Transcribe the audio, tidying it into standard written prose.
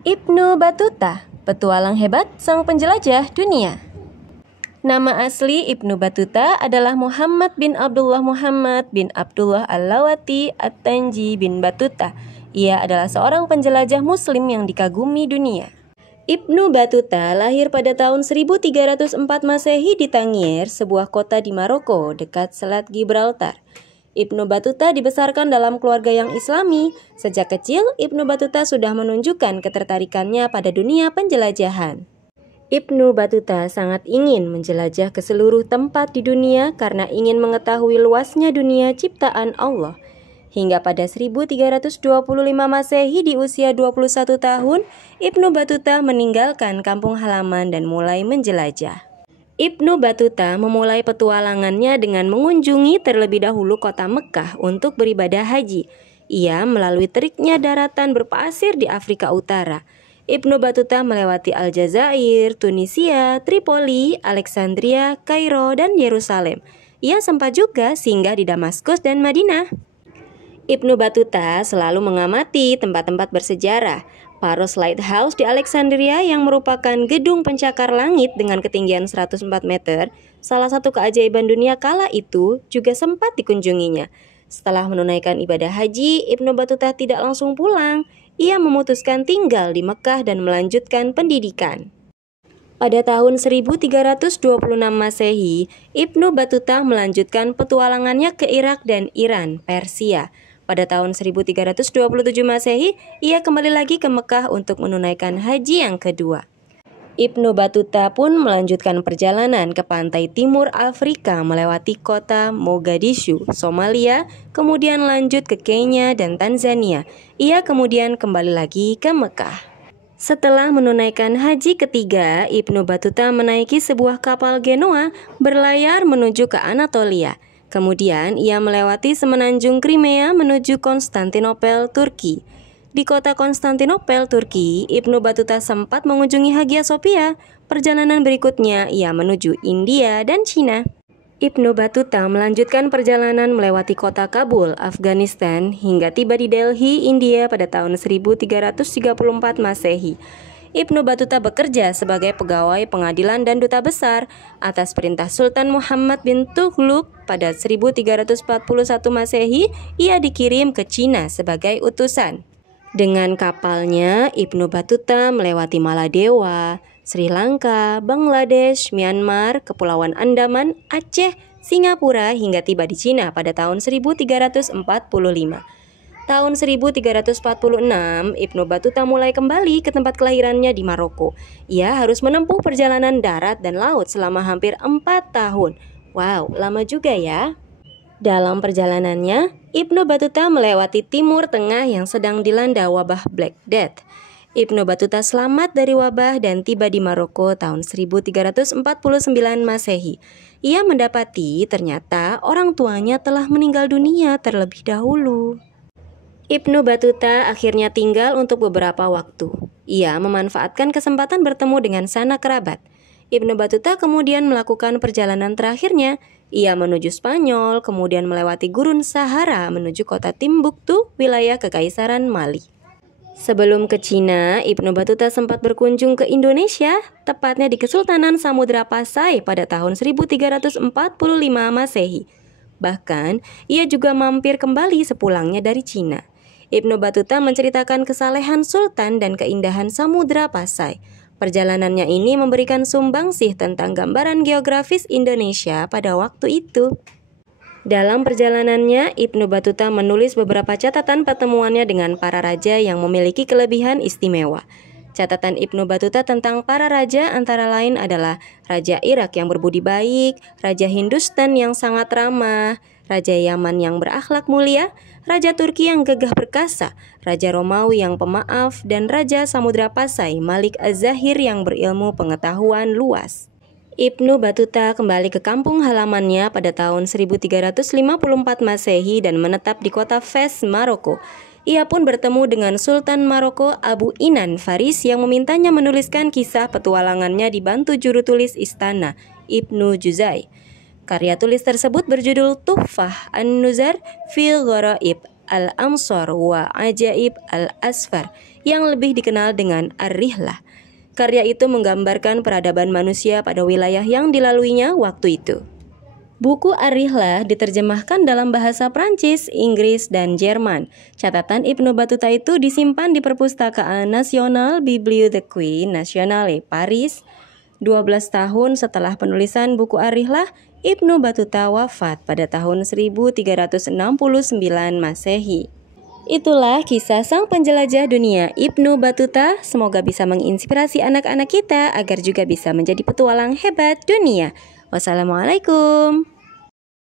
Ibnu Battuta, petualang hebat sang penjelajah dunia. Nama asli Ibnu Battuta adalah Muhammad bin Abdullah Muhammad bin Abdullah Al-Lawati At-Tanji bin Battuta. Ia adalah seorang penjelajah muslim yang dikagumi dunia. Ibnu Battuta lahir pada tahun 1304 Masehi di Tangier, sebuah kota di Maroko dekat Selat Gibraltar. Ibnu Battuta dibesarkan dalam keluarga yang Islami. Sejak kecil, Ibnu Battuta sudah menunjukkan ketertarikannya pada dunia penjelajahan. Ibnu Battuta sangat ingin menjelajah ke seluruh tempat di dunia karena ingin mengetahui luasnya dunia ciptaan Allah. Hingga pada 1325 Masehi di usia 21 tahun, Ibnu Battuta meninggalkan kampung halaman dan mulai menjelajah. Ibnu Battuta memulai petualangannya dengan mengunjungi terlebih dahulu kota Mekah untuk beribadah haji. Ia melalui teriknya daratan berpasir di Afrika Utara. Ibnu Battuta melewati Aljazair, Tunisia, Tripoli, Alexandria, Kairo, dan Yerusalem. Ia sempat juga singgah di Damaskus dan Madinah. Ibnu Battuta selalu mengamati tempat-tempat bersejarah. Paros Lighthouse di Alexandria yang merupakan gedung pencakar langit dengan ketinggian 104 meter, salah satu keajaiban dunia kala itu, juga sempat dikunjunginya. Setelah menunaikan ibadah haji, Ibnu Battuta tidak langsung pulang. Ia memutuskan tinggal di Mekah dan melanjutkan pendidikan. Pada tahun 1326 Masehi, Ibnu Battuta melanjutkan petualangannya ke Irak dan Iran, Persia. Pada tahun 1327 Masehi, ia kembali lagi ke Mekah untuk menunaikan haji yang kedua. Ibnu Battuta pun melanjutkan perjalanan ke pantai timur Afrika melewati kota Mogadishu, Somalia, kemudian lanjut ke Kenya dan Tanzania. Ia kemudian kembali lagi ke Mekah. Setelah menunaikan haji ketiga, Ibnu Battuta menaiki sebuah kapal Genoa berlayar menuju ke Anatolia. Kemudian ia melewati semenanjung Crimea menuju Konstantinopel, Turki. Di kota Konstantinopel, Turki, Ibnu Battuta sempat mengunjungi Hagia Sophia. Perjalanan berikutnya ia menuju India dan Cina. Ibnu Battuta melanjutkan perjalanan melewati kota Kabul, Afghanistan, hingga tiba di Delhi, India pada tahun 1334 Masehi. Ibnu Battuta bekerja sebagai pegawai pengadilan dan duta besar. Atas perintah Sultan Muhammad bin Tughlaq pada 1341 Masehi, ia dikirim ke Cina sebagai utusan. Dengan kapalnya, Ibnu Battuta melewati Maladewa, Sri Lanka, Bangladesh, Myanmar, Kepulauan Andaman, Aceh, Singapura hingga tiba di Cina pada tahun 1345. Tahun 1346, Ibnu Battuta mulai kembali ke tempat kelahirannya di Maroko. Ia harus menempuh perjalanan darat dan laut selama hampir 4 tahun. Wow, lama juga ya. Dalam perjalanannya, Ibnu Battuta melewati Timur Tengah yang sedang dilanda wabah Black Death. Ibnu Battuta selamat dari wabah dan tiba di Maroko tahun 1349 Masehi. Ia mendapati ternyata orang tuanya telah meninggal dunia terlebih dahulu. Ibnu Battuta akhirnya tinggal untuk beberapa waktu. Ia memanfaatkan kesempatan bertemu dengan sanak kerabat. Ibnu Battuta kemudian melakukan perjalanan terakhirnya. Ia menuju Spanyol, kemudian melewati gurun Sahara menuju kota Timbuktu, wilayah Kekaisaran Mali. Sebelum ke Cina, Ibnu Battuta sempat berkunjung ke Indonesia, tepatnya di Kesultanan Samudra Pasai pada tahun 1345 Masehi. Bahkan, ia juga mampir kembali sepulangnya dari Cina. Ibnu Battuta menceritakan kesalehan Sultan dan keindahan Samudra Pasai. Perjalanannya ini memberikan sumbangsih tentang gambaran geografis Indonesia pada waktu itu. Dalam perjalanannya, Ibnu Battuta menulis beberapa catatan pertemuannya dengan para raja yang memiliki kelebihan istimewa. Catatan Ibnu Battuta tentang para raja antara lain adalah Raja Irak yang berbudi baik, Raja Hindustan yang sangat ramah, Raja Yaman yang berakhlak mulia, Raja Turki yang gagah perkasa, Raja Romawi yang pemaaf, dan Raja Samudra Pasai Malik Az-Zahir yang berilmu pengetahuan luas. Ibnu Battuta kembali ke kampung halamannya pada tahun 1354 Masehi dan menetap di kota Fez, Maroko. Ia pun bertemu dengan Sultan Maroko Abu Inan Faris yang memintanya menuliskan kisah petualangannya dibantu juru tulis istana, Ibnu Juzai. Karya tulis tersebut berjudul Tuhfah An-Nuzar fi Gharaib Al-Amsar wa Ajaib Al-Asfar. yang lebih dikenal dengan Ar-Rihlah. Karya itu menggambarkan peradaban manusia pada wilayah yang dilaluinya waktu itu. Buku Ar-Rihlah diterjemahkan dalam bahasa Prancis, Inggris, dan Jerman. Catatan Ibnu Battuta itu disimpan di Perpustakaan Nasional Bibliothèque Nationale Paris. 12 tahun setelah penulisan buku Ar-Rihlah, Ibnu Battuta wafat pada tahun 1369 Masehi. Itulah kisah sang penjelajah dunia Ibnu Battuta. Semoga bisa menginspirasi anak-anak kita agar juga bisa menjadi petualang hebat dunia. Wassalamualaikum.